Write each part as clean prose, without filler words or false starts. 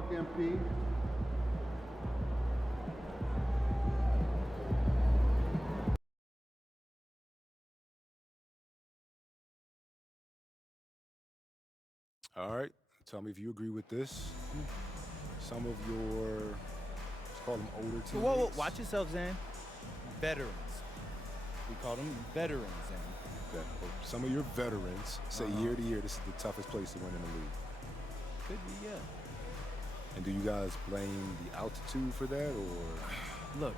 luck, MP. All right, tell me if you agree with this. Some of your, let's call them older teammates. Whoa, watch yourself, Zan. Veterans. We call them veterans, Zan. Some of your veterans say year to year this is the toughest place to win in the league. Could be, yeah. And do you guys blame the altitude for that, or? Look,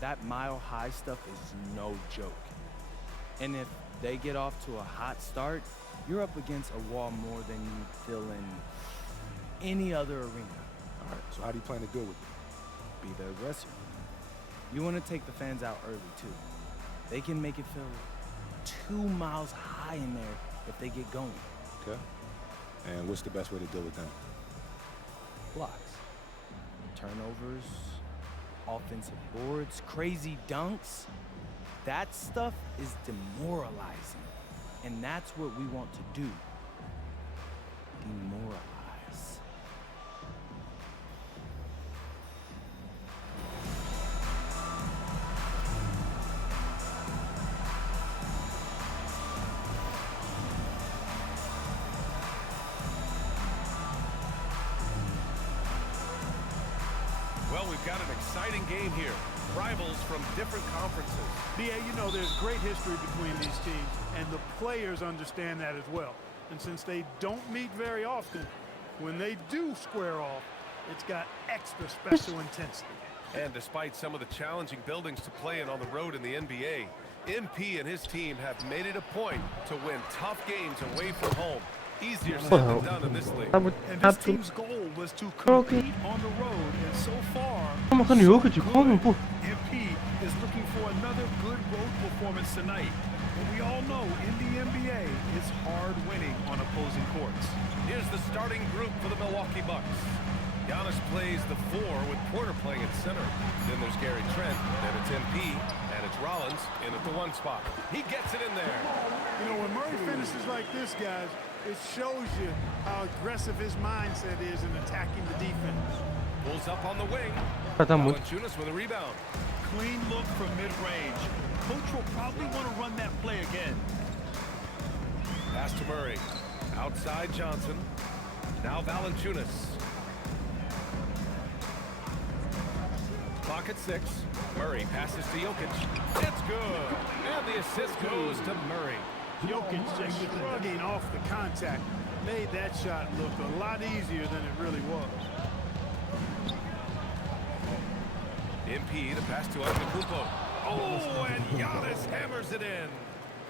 that mile-high stuff is no joke. And if they get off to a hot start, you're up against a wall more than you feel in any other arena. All right, so how do you plan to deal with it? Be the aggressor. You want to take the fans out early, too. They can make it feel 2 miles high in there if they get going. Okay. And what's the best way to deal with them? Blocks, turnovers, offensive boards, crazy dunks. That stuff is demoralizing. And that's what we want to do. Demoralize. Well, we've got an exciting game here. Rivals from different conferences. Yeah, you know, there's great history between these teams, and the players understand that as well. And since they don't meet very often, when they do square off, it's got extra special intensity. And despite some of the challenging buildings to play in on the road in the NBA, MP and his team have made it a point to win tough games away from home. Easier said than done in this league. And this team's goal was to compete on the road, and so far, Ama kan Jokic komen bu. MP is looking for another good road performance tonight. But we all know in the NBA, it's hard winning on opposing courts. Here's the starting group for the Milwaukee Bucks. Giannis plays the 4 with Porter playing at center. Then there's Gary Trent, then it's MP, and it's Rollins in at the 1 spot. He gets it in there. You know, when Murray finishes like this, guys, it shows you how aggressive his mindset is in attacking the defense. Pulls up on the wing. Katamu. Valanciunas with a rebound. Clean look from mid-range. Coach will probably want to run that play again. Pass to Murray. Outside Johnson. Now Valanciunas. Clock at 6. Murray passes to Jokic. It's good. And the assist goes to Murray. Jokic just shrugging off the contact made that shot look a lot easier than it really was. MP to pass to Nikola. Oh, and Giannis hammers it in.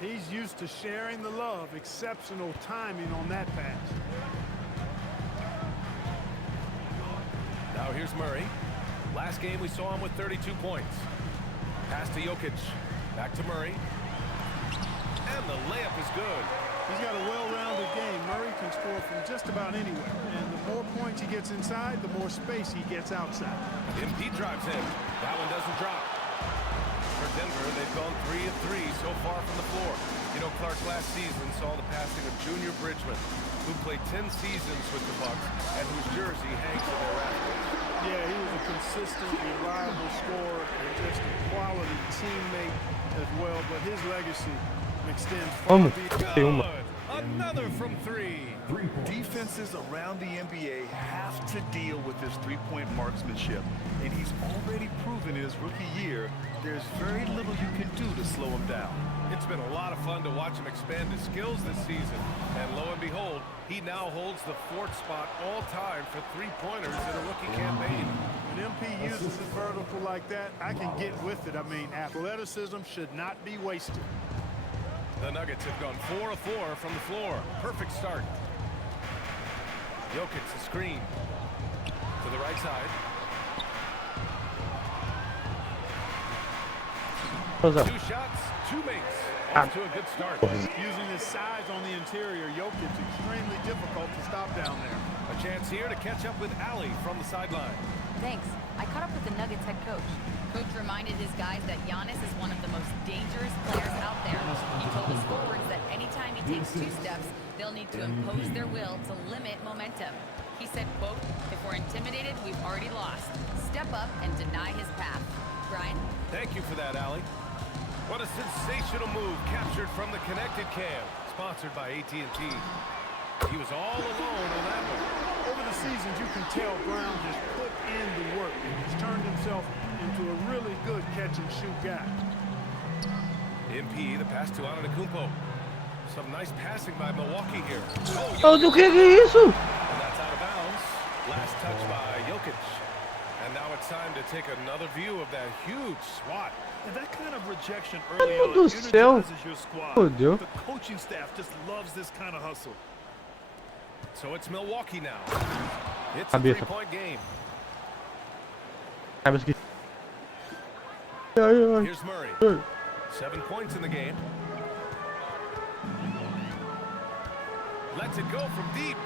He's used to sharing the love. Exceptional timing on that pass. Now here's Murray. Last game we saw him with 32 points. Pass to Jokic. Back to Murray. And the layup is good. He's got a well-rounded game. Murray can score from just about anywhere. And the more points he gets inside, the more space he gets outside. MP drives in. That one doesn't drop. For Denver, they've gone 3 of 3 so far from the floor. You know, Clark last season saw the passing of Junior Bridgman, who played 10 seasons with the Bucks and whose jersey hangs in their rafters. Yeah, he was a consistent, reliable scorer and just a quality teammate as well. But his legacy extends far beyond. Another from 3. Defenses around the NBA have to deal with this three-point marksmanship, and he's already proven in his rookie year there's very little you can do to slow him down. It's been a lot of fun to watch him expand his skills this season, and lo and behold, he now holds the 4th spot all-time for three-pointers in a rookie campaign. When MP uses his vertical like that, I can get with it. I mean, athleticism should not be wasted. The Nuggets have gone 4 of 4 from the floor. Perfect start. Jokic the screen to the right side. Two shots, 2 makes. Off to a good start. Using his size on the interior, Jokic extremely difficult to stop down there. A chance here to catch up with Ali from the sideline. Thanks. I caught up with the Nuggets head coach. Coach reminded his guys that Giannis is one of the most dangerous players out there. He told his forwards that anytime he takes 2 steps, they'll need to impose their will to limit momentum. He said, quote, "If we're intimidated, we've already lost. Step up and deny his path." Brian? Thank you for that, Allie. What a sensational move captured from the connected cam, sponsored by AT&T. He was all alone on that one. Over the seasons, you can tell Brown has put in the work. He's turned himself into a really good catch-and-shoot guy. MP, the pass to Antetokounmpo. Some nice passing by Milwaukee here. Oh, do que é isso? And that's out of bounds. Last touch by Jokic. And now it's time to take another view of that huge swat. And that kind of rejection early Meu on Deus do céu. energizes your squad. Fodeu. The coaching staff just loves this kind of hustle. So it's Milwaukee now. It's a Cabeça. three-point game. Cabeça aqui. Ai, ai. Here's Murray. 7 points in the game. Lets it go from deep.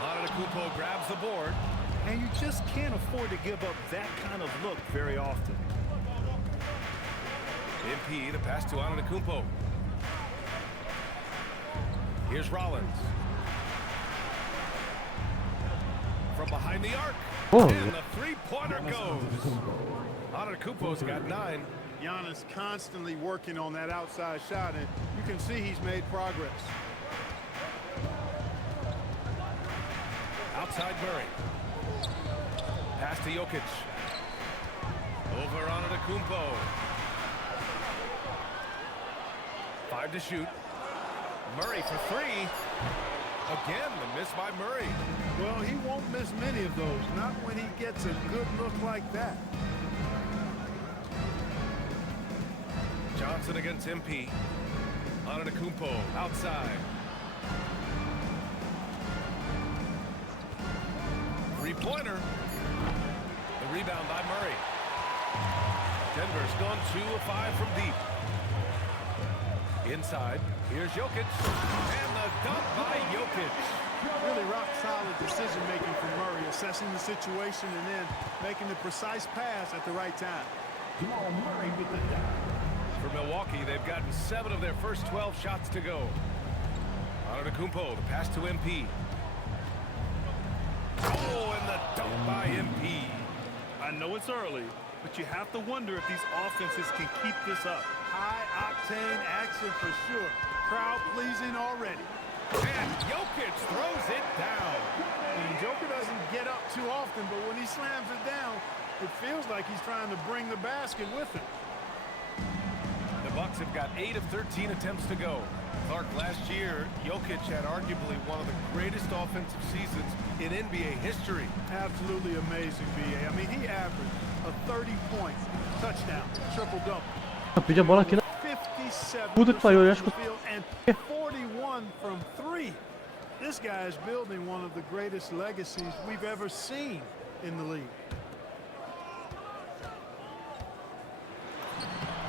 Antetokounmpo grabs the board. And you just can't afford to give up that kind of look very often. MP, the pass to Antetokounmpo. Here's Rollins. From behind the arc. Oh. And the three-pointer goes. Antetokounmpo's got 9. Giannis constantly working on that outside shot, and you can see he's made progress. Outside Murray. Pass to Jokic. Over Antetokounmpo. 5 to shoot. Murray for 3. Again, the miss by Murray. Well, he won't miss many of those, not when he gets a good look like that. Johnson against MP. Antetokounmpo outside. Three-pointer. The rebound by Murray. Denver's gone 2 of 5 from deep. Inside, here's Jokic. And the dunk by Jokic. Really rock-solid decision-making from Murray, assessing the situation and then making the precise pass at the right time. Jamal Murray with the dunk. For Milwaukee, they've gotten 7 of their first 12 shots to go. Antetokounmpo, the pass to MP. Oh, and the dunk by MP. I know it's early, but you have to wonder if these offenses can keep this up. High-octane action for sure. Crowd-pleasing already. And Jokic throws it down. And Joker doesn't get up too often, but when he slams it down, it feels like he's trying to bring the basket with him. The Bucks have got 8 of 13 attempts to go. Clark, last year, Jokic had arguably one of the greatest offensive seasons in NBA history. Absolutely amazing, BA. I mean, he averaged a 30-point touchdown, triple-double. Eu pedi a bola aqui na... 57 Puta que pariu, eu acho que... and 41 from 3. This guy is building one of the greatest legacies we've ever seen in the league.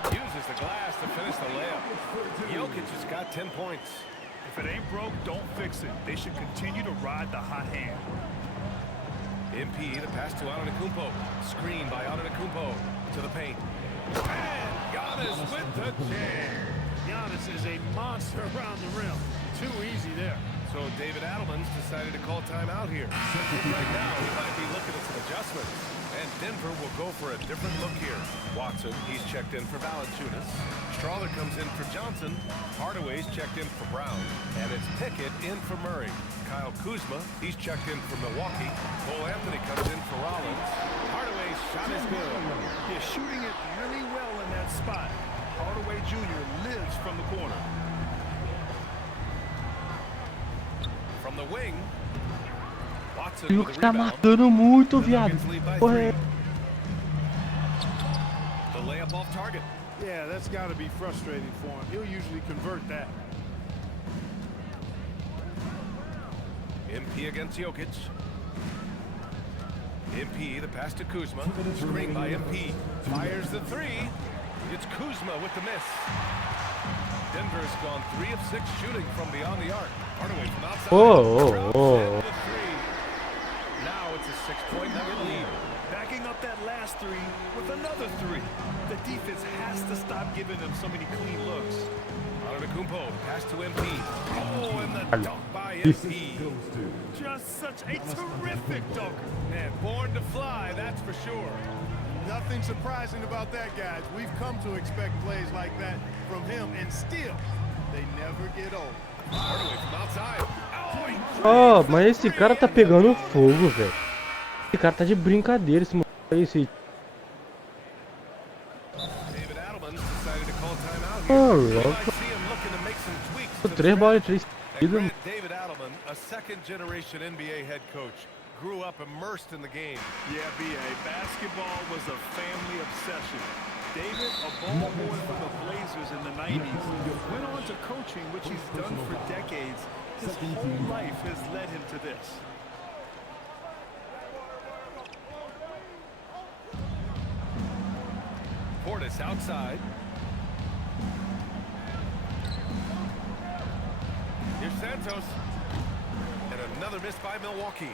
Uses the glass to finish the layup. Jokic has got 10 points. If it ain't broke, don't fix it. They should continue to ride the hot hand. MP, the pass to Antetokounmpo. Screen by Antetokounmpo to the paint. And Giannis with the jam. Giannis is a monster around the rim. Too easy there. So David Adelman's decided to call timeout here. Right now, he might be looking at some adjustments. And Denver will go for a different look here. Watson, he's checked in for Valanciunas. Strawler comes in for Johnson. Hardaway's checked in for Brown. And it's Pickett in for Murray. Kyle Kuzma, he's checked in for Milwaukee. Cole Anthony comes in for Rollins. Hardaway's shot is good. He's shooting it really well in that spot. Hardaway Jr. lives from the corner. From the wing. Watson O with Jokic the tá rebound. marcando muito, The viado. Nuggets lead by Porra, 3. é. The layup off target. Yeah, that's got to be frustrating for him. He'll usually convert that. MP against Jokic. MP, the pass to Kuzma. Screen by MP. Fires the 3. It's Kuzma with the miss. Denver's gone 3 of 6 shooting from beyond the arc. Hardaway from outside. Drops in the 3. Now it's a 6-point Nugget lead. Backing up that last 3 with another 3. The defense has to stop giving them so many clean looks. Antetokounmpo, pass to MP. Oh, and the dunk by MP. Just such a terrific dunker. Man, born to fly, that's for sure. Nothing surprising about that, guys. We've come to expect plays like that from him, and still, they never get old. Hardaway from outside. Ó, mas esse cara tá pegando fogo, velho. Esse cara tá de brincadeira, esse moleque. Esse... David Adelman decided to call timeout Oh, here. You louco. might see him looking to make some tweaks to the 3 bolas, 3 And seguidas. Grant, David Adelman, a second-generation NBA head coach, grew up immersed in the game. Yeah, B.A. Basketball was a family obsession. David, a ball boy for the Blazers in the 90s, went on to coaching, which he's done for decades. His whole life has led him to this. Portis outside. Here's Santos. And another miss by Milwaukee.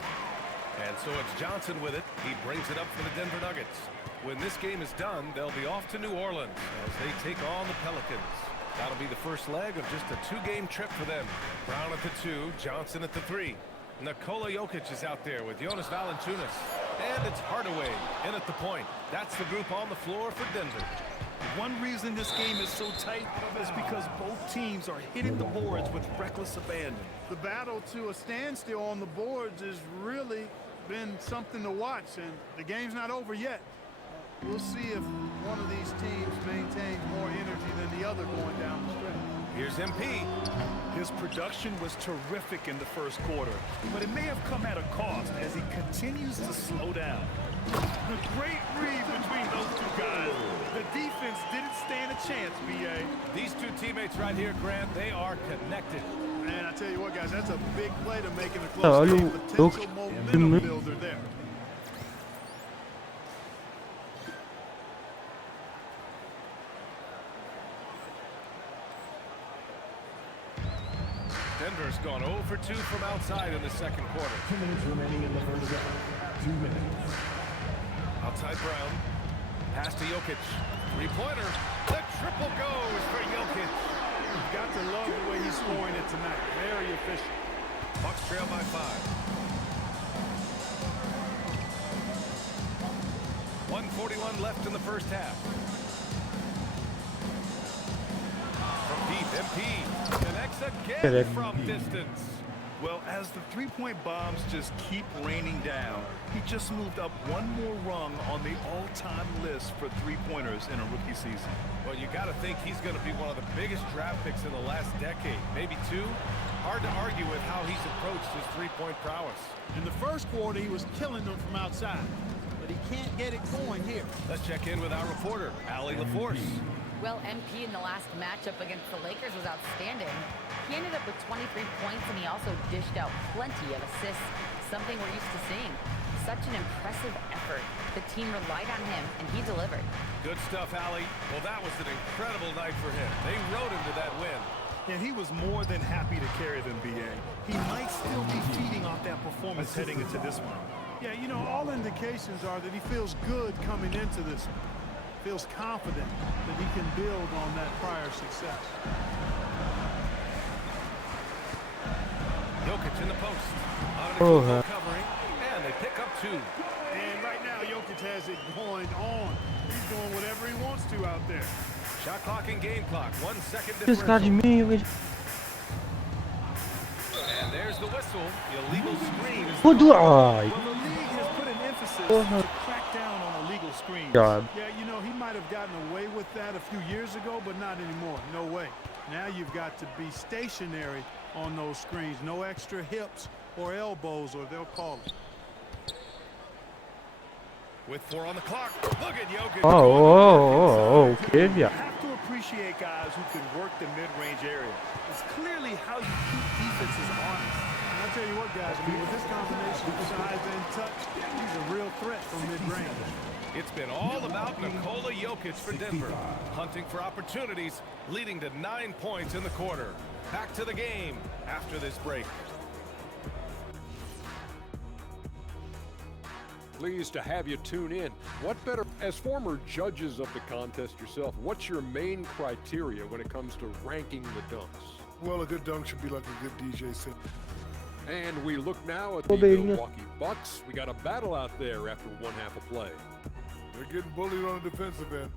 And so it's Johnson with it. He brings it up for the Denver Nuggets. When this game is done, they'll be off to New Orleans as they take on the Pelicans. That'll be the first leg of just a 2-game trip for them. Brown at the 2, Johnson at the 3. Nikola Jokic is out there with Jonas Valanciunas. And it's Hardaway in at the point. That's the group on the floor for Denver. One reason this game is so tight is because both teams are hitting the boards with reckless abandon. The battle to a standstill on the boards has really been something to watch, and the game's not over yet. We'll see if one of these teams maintains more energy than the other going down the stretch. Here's MP. His production was terrific in the first quarter, but it may have come at a cost as he continues to slow down. The great read between those two guys. The defense didn't stand a chance, B.A. These two teammates right here, Grant, they are connected. Man, I tell you what, guys, that's a big play to make in a Oh, close game. look. Potential momentum builder there. Denver's gone 0 for 2 from outside in the second quarter. 2 minutes remaining in the first half. 2 minutes. Outside Brown. Pass to Jokic. Three-pointer. The triple goes for Jokic. You've got to love the way he's scoring it tonight. Very efficient. Bucks trail by 5. 1:41 left in the first half. From deep, MP connects again from distance. Well, as the three-point bombs just keep raining down, he just moved up one more rung on the all-time list for three-pointers in a rookie season. Well, you got to think he's going to be one of the biggest draft picks in the last decade, maybe 2. Hard to argue with how he's approached his three-point prowess. In the first quarter, he was killing them from outside, but he can't get it going here. Let's check in with our reporter, Allie LaForce. Well, MP in the last matchup against the Lakers was outstanding. He ended up with 23 points, and he also dished out plenty of assists, something we're used to seeing. Such an impressive effort. The team relied on him, and he delivered. Good stuff, Allie. Well, that was an incredible night for him. They rode him to that win. And he was more than happy to carry them, B.A. He might still be feeding off that performance heading into this one. Yeah, you know, all indications are that he feels good coming into this one. Feels confident that he can build on that prior success. Jokic in the post. Oh, Covering, and they pick up 2. And right now, Jokic has it going on. He's doing whatever he wants to out there. Shot clock and game clock. 1 second Esse cara de differential. mim, And there's the whistle. The illegal screen is Tudo. Ai, Well, the league has put an emphasis Porra. to crack down on illegal screens. God. Yeah, you know, he might have gotten away with that a few years ago, but not anymore. No way. Now you've got to be stationary on those screens. No extra hips or elbows, or they'll call it. with 4 on the clock. Look at Jokic. o que, You viado? have to appreciate guys who can work the mid-range area. It's clearly how you keep defenses honest. And I'll tell you what, guys, I mean, with this combination of size and touch, he's a real threat from mid-range. It's been all about Nikola Jokic for Denver, hunting for opportunities, leading to 9 points in the quarter. Back to the game after this break. Pleased to have you tune in. What better, as former judges of the contest yourself, what's your main criteria when it comes to ranking the dunks? Well, a good dunk should be like a good DJ set. And we look now at the Bobeirinha. Milwaukee Bucks. We got a battle out there after one half of play. They're getting bullied on the defensive end.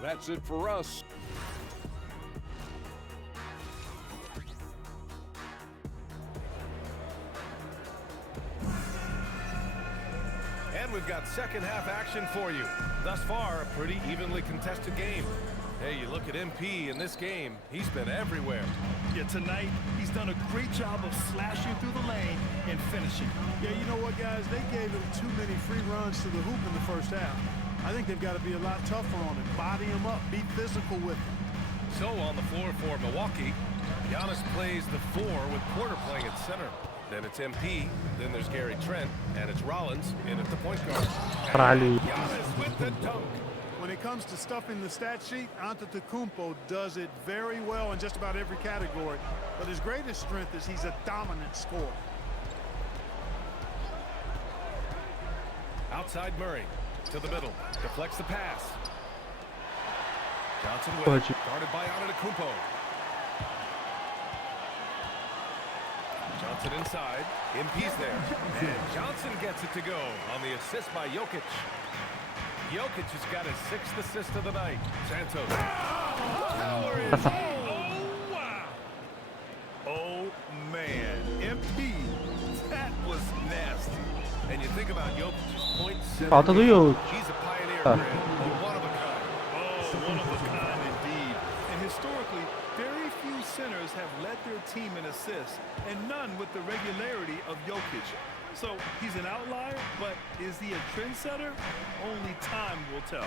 That's it for us. And we've got second half action for you. Thus far, a pretty evenly contested game. Hey, you look at MP in this game, he's been everywhere. Yeah, tonight, he's done a great job of slashing through the lane and finishing. Yeah, you know what, guys? They gave him too many free runs to the hoop in the first half. I think they've got to be a lot tougher on him. Body him up. Be physical with him. So on the floor for Milwaukee, Giannis plays the 4 with Porter playing at center. Then it's MP, then there's Gary Trent, and it's Rollins in at the point guard. Caralho. Giannis with the dunk. When it comes to stuffing the stat sheet, Antetokounmpo does it very well in just about every category. But his greatest strength is he's a dominant scorer. Outside Murray to the middle, deflects the pass. Johnson with it, guarded by Antetokounmpo. Johnson inside, MP's there, and Johnson gets it to go on the assist by Jokic. Jokic has got his 6th assist of the night. Santos. Oh, wow. Oh, man. MP, that was nasty. And you think about Jokic's points. Falta do Jokic. He's a pioneer, Grant, one of a kind. Oh, one of a kind indeed. And historically, very few centers have led their team in assists, and none with the regularity of Jokic. So he's an outlier, but is he a trendsetter? Only time will tell.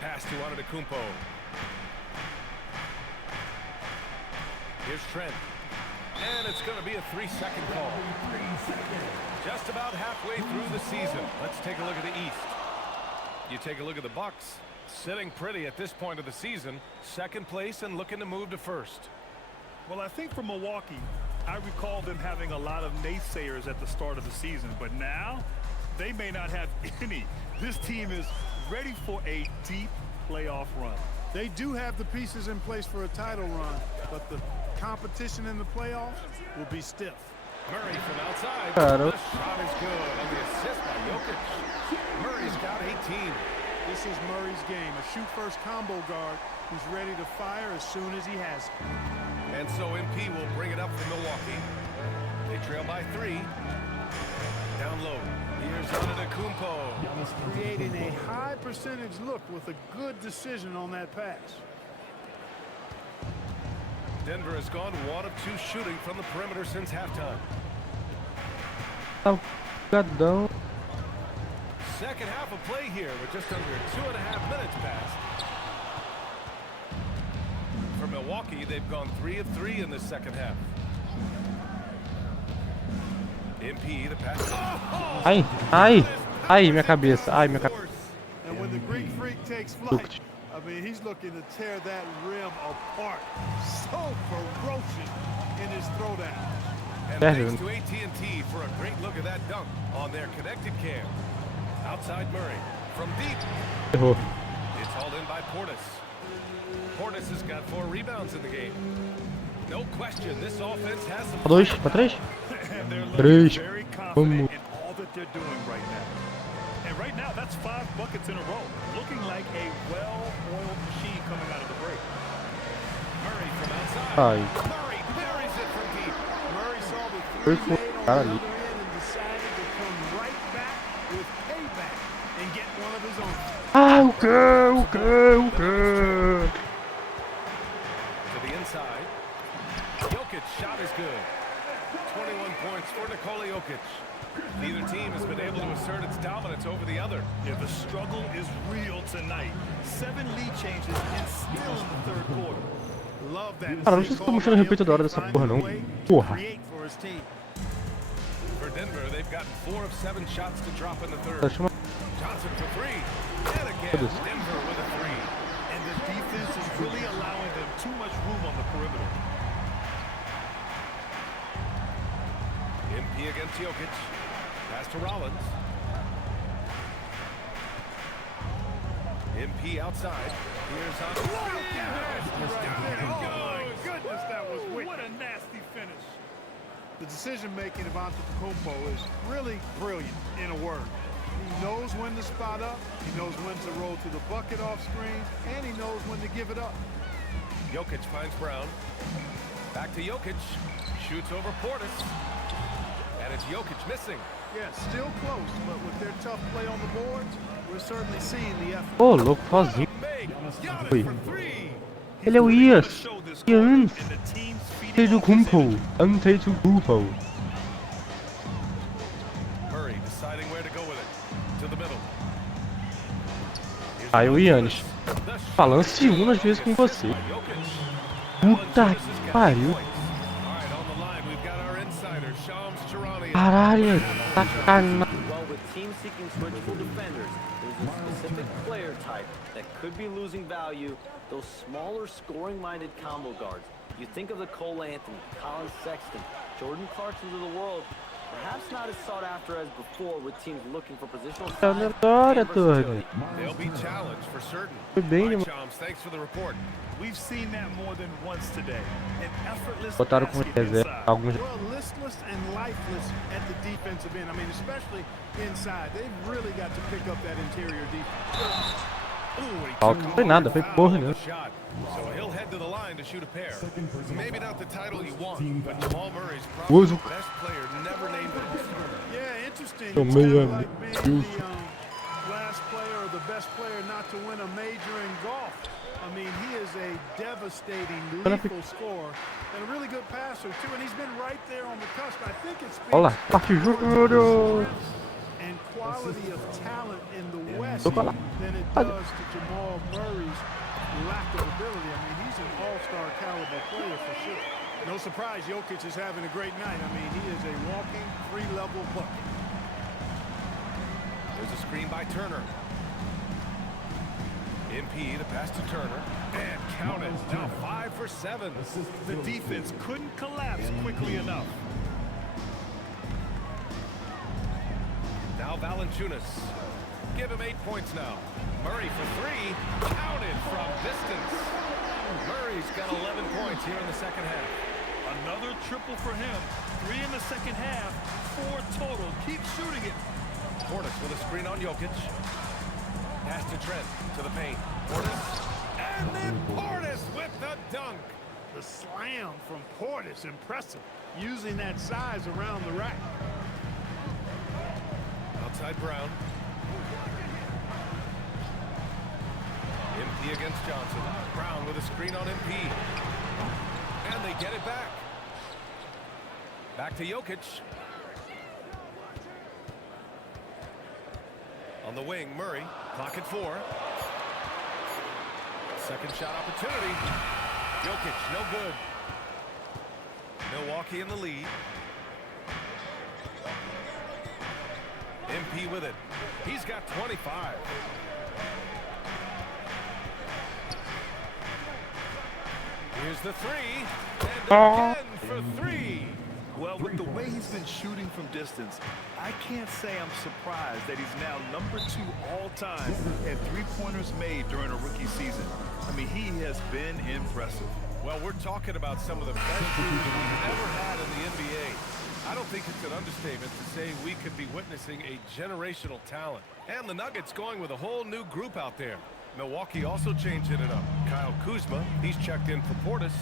Pass to Antetokounmpo. Here's Trent. And it's going to be a 3-second call. Just about halfway through the season. Let's take a look at the East. You take a look at the Bucks. Sitting pretty at this point of the season. Second place and looking to move to first. Well, I think for Milwaukee, I recall them having a lot of naysayers at the start of the season, but now they may not have any. This team is ready for a deep playoff run. They do have the pieces in place for a title run, but the competition in the playoffs will be stiff. Murray from outside. Claro. The shot is good on the assist by Jokic. Murray's got 18. This is Murray's game, a shoot-first combo guard who's ready to fire as soon as he has it. And so MP will bring it up for Milwaukee. They trail by 3. Down low. Here's Antetokounmpo. Creating a high percentage look with a good decision on that pass. Denver has gone 1 of 2 shooting from the perimeter since halftime. Gadão. Second half of play here with just under 2.5 minutes passed. For Milwaukee, they've gone 3 of 3 in this second half. MP, the pass. Ai, ai, ai, minha cabeça, ai, minha cabeça. And when the Greek freak takes flight, I mean, he's looking to tear that rim apart. So ferocious in his throwdown. And thanks to AT&T for a great look at that dunk on their connected cam. Outside Murray from deep. Errou. It's hauled in by Portis. Portis has got 4 rebounds in the game. No question, this offense has some. Pra 2, pra 3. And they're looking 3. very confident in all that they're doing right now. And right now, that's 5 buckets in a row. Looking like a well-oiled machine coming out of the break. Murray from outside. Ai. Murray buries it from deep. Murray saw the Foi 3 made on the cara other ali. end and decided to come right back with payback and get one of his own. Ah, o quê? To the inside. Jokic shot is good. 21 points for Nikola Jokic. Neither team has been able to assert its dominance over the other. Yeah, the struggle is real tonight. 7 lead changes and still in the third quarter. Love that. Cara, não sei se tô mostrando repeat toda hora dessa porra, não. Porra. Create for his team. For Denver, they've gotten 4 of 7 shots to drop in the third. Tá chamando. Johnson for 3. And again, Denver with a 3. And the defense is really allowing them too much room on the perimeter. MP against Jokic. Pass to Rollins. MP outside. Here's on. Oh, my goodness, that was wicked. What a nasty finish. The decision-making of Antetokounmpo is really brilliant, in a word. He knows when to spot up, he knows when to roll to the bucket off screen, and he knows when to give it up. Jokic finds Brown. Back to Jokic. Shoots over Portis. And it's Jokic missing. Yeah, still close, but with their tough play on the boards, we're certainly seeing the effort. Ô, louco, sozinho. Giannis Oi. for three. Ele é o Ias. Ians. Antetokounmpo. Antetokounmpo. Murray deciding where to go with it. To the middle. Aí o Giannis. Falando segundo às vezes com você. Puta que pariu. Caralho, sacanagem. Well, with teams seeking switchable defenders, there's a specific player type that could be losing value, those smaller scoring-minded combo guards. You think of the Cole Anthony, Colin Sexton, Jordan Clarksons of the world, perhaps not as sought after as before with teams looking for positional size and versatility. They'll be challenged for certain. Foi bem, All right, Chomps, thanks for the report. We've seen that more than once today. An effortless Botaram com basket reserva inside. alguns. Well, listless and lifeless at the defensive end. I mean, especially inside. They've really got to pick up that interior defense. Falta não foi nada, foi porra, né? So he'll head to the line to shoot a pair. Maybe not the title you want, but Jamal Murray's Uso. probably the best player never named an All-Star. Yeah, interesting. Oh, It's man. kind of like being the last player or the best player not to win a major in golf. I mean, he is a devastating, lethal scorer and a really good passer, too. And he's been right there on the cusp. I think it's Olha lá, parte juro. and quality of talent in the West Tô lá. than it does to Jamal Murray's lack of ability. I mean, he's an all-star caliber player for sure. No surprise, Jokic is having a great night. I mean, he is a walking three-level bucket. There's a screen by Turner. MP, the pass to Turner. And count it. Now 5 for 7. The defense couldn't collapse quickly enough. Now Valanciunas. Give him 8 points now. Murray for 3. Counted from distance. Murray's got 11 points here in the second half. Another triple for him. 3 in the second half. 4 total. Keep shooting it. Portis with a screen on Jokic. Pass to Trent, to the paint. Portis. And then Portis with the dunk. The slam from Portis, impressive. Using that size around the rack. Outside Brown. MP against Johnson. Brown with a screen on MP. And they get it back. Back to Jokic. On the wing, Murray. Clock at 4. Second shot opportunity. Jokic, no good. Milwaukee in the lead. MP with it. He's got 25. Here's the 3. And again for 3. Well, with the way he's been shooting from distance, I can't say I'm surprised that he's now number 2 all-time at three-pointers made during a rookie season. I mean, he has been impressive. Well, we're talking about some of the best shooters we've ever had in the NBA. I don't think it's an understatement to say we could be witnessing a generational talent. And the Nuggets going with a whole new group out there. Milwaukee also changing it up. Kyle Kuzma, he's checked in for Portis.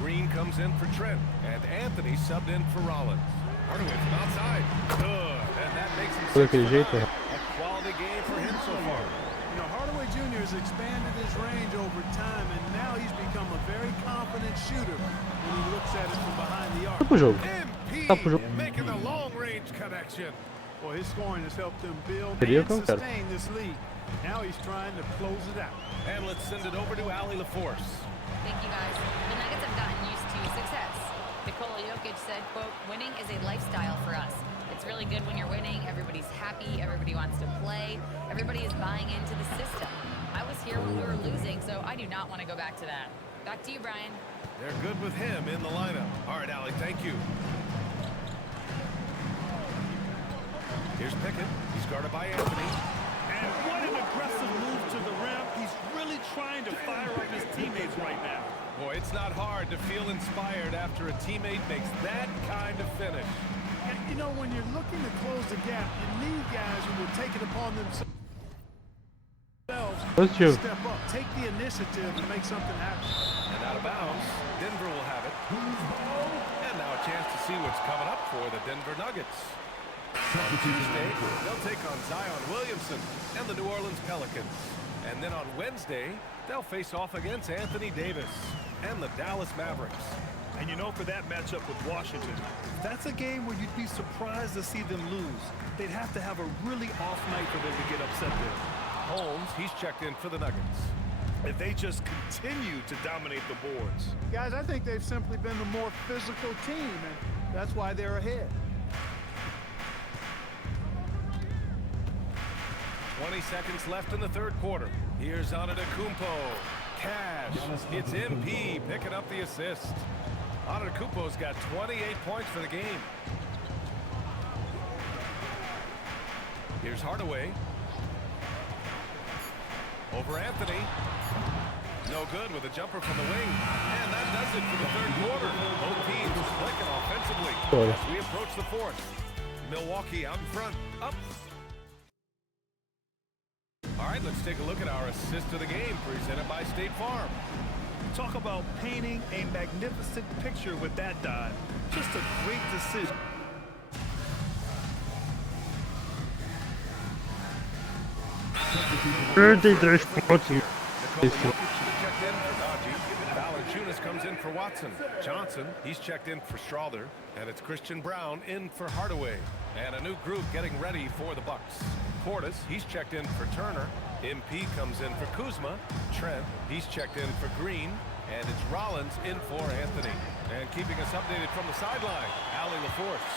Green comes in for Trent. And Anthony subbed in for Rollins. Hardaway from outside. Good. And that makes him 6 for 9. A quality game for him so far. You know, Hardaway Jr. has expanded his range over time, and now he's become a very confident shooter when he looks at it from behind the arc. Tá pro jogo. Tá pro jogo. MP making the long-range connection. Well, his scoring has helped them build Seria and o que eu quero. sustain this lead. Now he's trying to close it out. And let's send it over to Allie LaForce. Thank you, guys. The Nuggets have gotten used to success. Nikola Jokic said, quote, winning is a lifestyle for us. It's really good when you're winning. Everybody's happy. Everybody wants to play. Everybody is buying into the system. I was here when we were losing, so I do not want to go back to that. Back to you, Brian. They're good with him in the lineup. All right, Allie, thank you. Here's Pickett. He's guarded by Anthony. And what an aggressive move to the rim. He's really trying to fire up his teammates right now. Boy, it's not hard to feel inspired after a teammate makes that kind of finish. And, you know, when you're looking to close the gap, you need guys who will take it upon themselves. Step up, take the initiative, and make something happen. And out of bounds, Denver will have it. And now a chance to see what's coming up for the Denver Nuggets. On Tuesday, they'll take on Zion Williamson and the New Orleans Pelicans. And then on Wednesday, they'll face off against Anthony Davis and the Dallas Mavericks. And you know, for that matchup with Washington, that's a game where you'd be surprised to see them lose. They'd have to have a really off night for them to get upset there. Holmes, he's checked in for the Nuggets. If they just continue to dominate the boards. Guys, I think they've simply been the more physical team, and that's why they're ahead. 20 seconds left in the third quarter. Here's Antetokounmpo. Cash. It's MP picking up the assist. Antetokounmpo's got 28 points for the game. Here's Hardaway. Over Anthony. No good with a jumper from the wing. And that does it for the third quarter. Both teams clicking offensively as we approach the fourth. Milwaukee out in front. Up. All right, let's take a look at our assist of the game presented by State Farm. Talk about painting a magnificent picture with that dive. Just a great decision. Valanciunas comes in for Watson. Johnson, he's checked in for Strawther. And it's Christian Brown in for Hardaway. And a new group getting ready for the Bucks. Portis, he's checked in for Turner. MP comes in for Kuzma. Trent, he's checked in for Green. And it's Rollins in for Anthony. And keeping us updated from the sideline, Allie LaForce.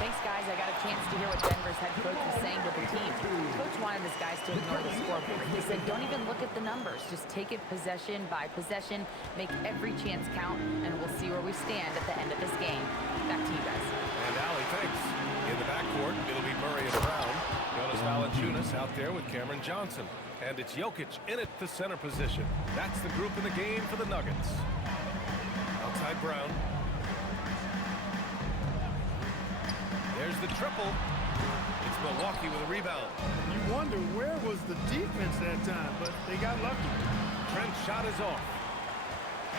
Thanks, guys. I got a chance to hear what Denver's head coach was saying to the team. Coach wanted his guys to ignore the scoreboard. He said, don't even look at the numbers. Just take it possession by possession. Make every chance count, and we'll see where we stand at the end of this game. Back to you guys. And Allie, thanks. In the backcourt, it'll be Murray and Brown. Notice Valanciunas out there with Cameron Johnson. And it's Jokic in at the center position. That's the group in the game for the Nuggets. Outside Brown. There's the triple. It's Milwaukee with a rebound. You wonder where was the defense that time, but they got lucky. Trent's shot is off.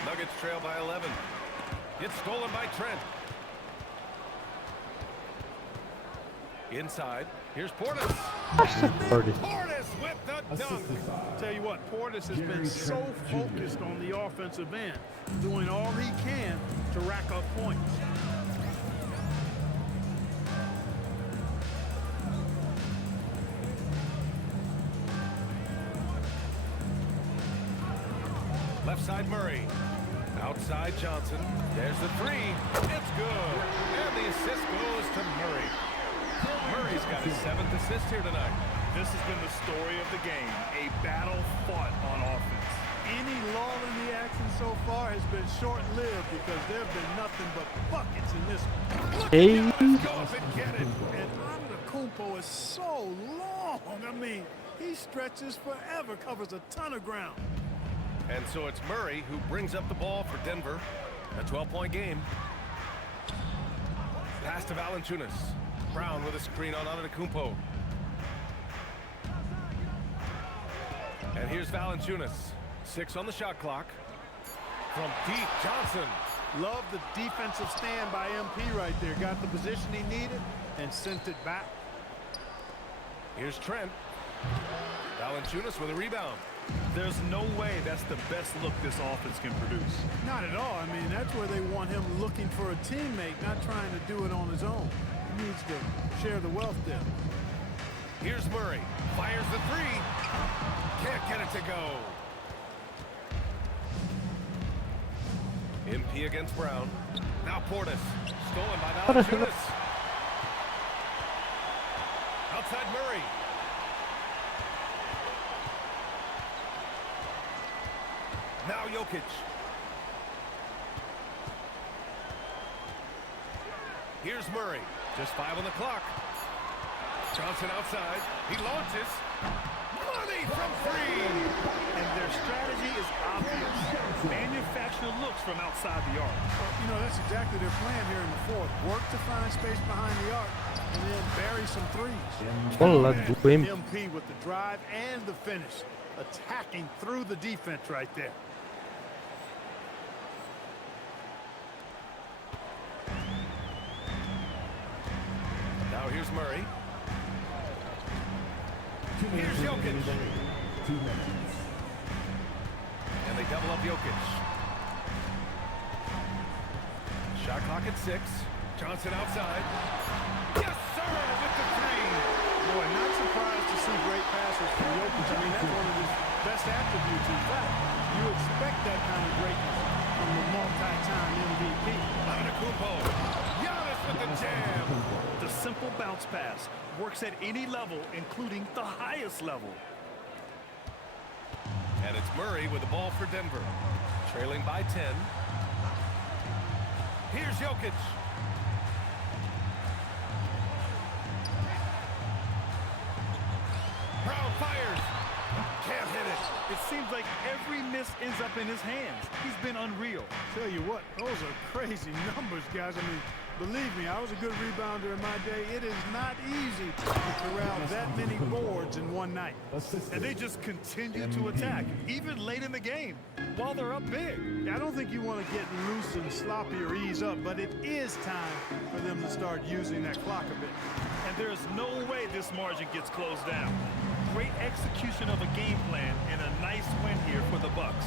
Nuggets trail by 11. It's stolen by Trent. Inside, here's Portis. Portis with the dunk. Tell you what, Portis has been so focused on the offensive end, doing all he can to rack up points. Left side Murray. Outside Johnson. There's the three. It's good. And the assist goes to Murray. Murray's got his 7th assist here tonight. This has been the story of the game. A battle fought on offense. Any lull in the action so far has been short-lived because there have been nothing but buckets in this one. Let's go up and get it. And Antetokounmpo is so long. I mean, he stretches forever, covers a ton of ground. And so it's Murray who brings up the ball for Denver. A 12-point game. Pass to Valanciunas. Brown with a screen on Antetokounmpo. And here's Valanciunas. 6 on the shot clock. From deep, Johnson. Love the defensive stand by MP right there. Got the position he needed and sent it back. Here's Trent. Valanciunas with a rebound. There's no way that's the best look this offense can produce. Not at all. I mean, that's where they want him looking for a teammate, not trying to do it on his own. He needs to share the wealth there. Here's Murray. Fires the three. Can't get it to go. MP against Brown. Now Portis. Stolen by Valanciunas. Outside Murray. Now Jokic. Here's Murray. Just 5 on the clock. Johnson outside. He launches. Money Murray from three. And their strategy is obvious. Manufacture looks from outside the arc. You know, that's exactly their plan here in the fourth. Work to find space behind the arc and then bury some threes. Bola do MP with the drive and the finish. Attacking through the defense right there. Now here's Murray. Here's Jokic. 2 minutes. And they double up Jokic. Shot clock at 6. Johnson outside. Yes, sir, with the three. Boy, not surprised to see great passes from Jokic. I mean, that's one of his best attributes. In fact, you expect that kind of greatness from the multi-time MVP. Antetokounmpo. Giannis with the jam. The simple bounce pass works at any level, including the highest level. And it's Murray with the ball for Denver. Trailing by 10. Here's Jokic. Brown fires. Can't hit it. It seems like every miss ends up in his hands. He's been unreal. Tell you what, those are crazy numbers, guys. I mean, believe me, I was a good rebounder in my day. It is not easy to corral that many boards in one night. And they just continue to attack, even late in the game, while they're up big. I don't think you want to get loose and sloppy or ease up, but it is time for them to start using that clock a bit. And there's no way this margin gets closed down. Great execution of a game plan and a nice win here for the Bucks.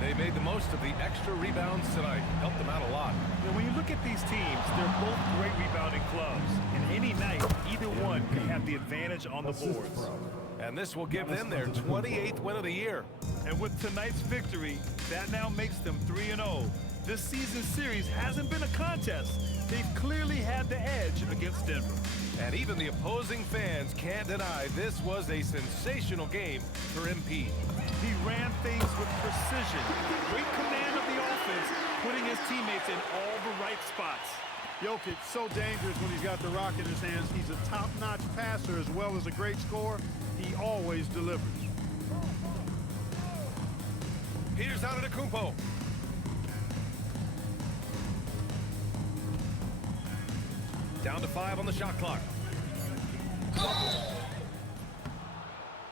They made the most of the extra rebounds tonight. Helped them out a lot. Now, when you look at these teams, they're both great rebounding clubs. And any night, either one can have the advantage on the boards. And this will give them their 28th win of the year. And with tonight's victory, that now makes them 3-0. This season series hasn't been a contest. They've clearly had the edge against Denver. And even the opposing fans can't deny this was a sensational game for MP. He ran things with precision, great command of the offense, putting his teammates in all the right spots. Jokic, so dangerous when he's got the rock in his hands. He's a top-notch passer as well as a great scorer. He always delivers. Here's Antetokounmpo. Down to 5 on the shot clock.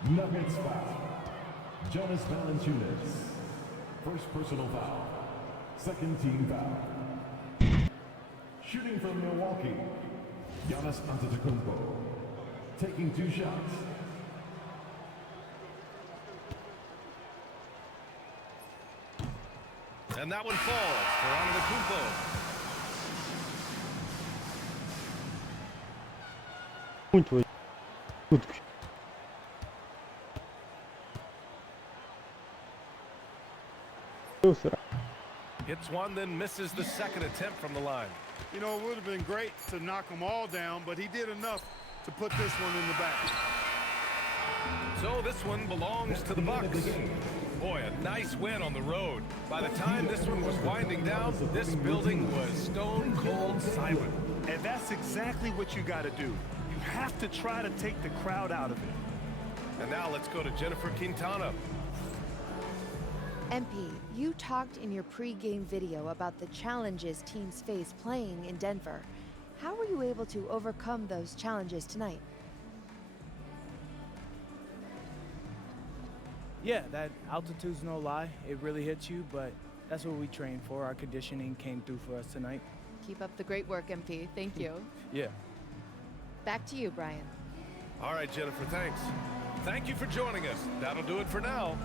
Nuggets foul. Jonas Valanciunas. First personal foul. Second team foul. Shooting from Milwaukee. Giannis Antetokounmpo. Taking 2 shots. And that one falls for Antetokounmpo. muito. Tudo. Será? Hits one, then misses the second attempt from the line. You know, it would have been great to knock them all down, but he did enough to put this one in the back. So this one belongs to the Bucks. Boy, a nice win on the road. By the time this one was winding down, this building was stone cold silent. And that's exactly what you got to do. You have to try to take the crowd out of it. And now let's go to Jennifer Quintana. MP, you talked in your pre-game video about the challenges teams face playing in Denver. How were you able to overcome those challenges tonight? Yeah, that altitude's no lie. It really hits you, but that's what we trained for. Our conditioning came through for us tonight. Keep up the great work, MP. Thank you. Yeah. Back to you, Brian. All right, Jennifer, thanks. Thank you for joining us. That'll do it for now.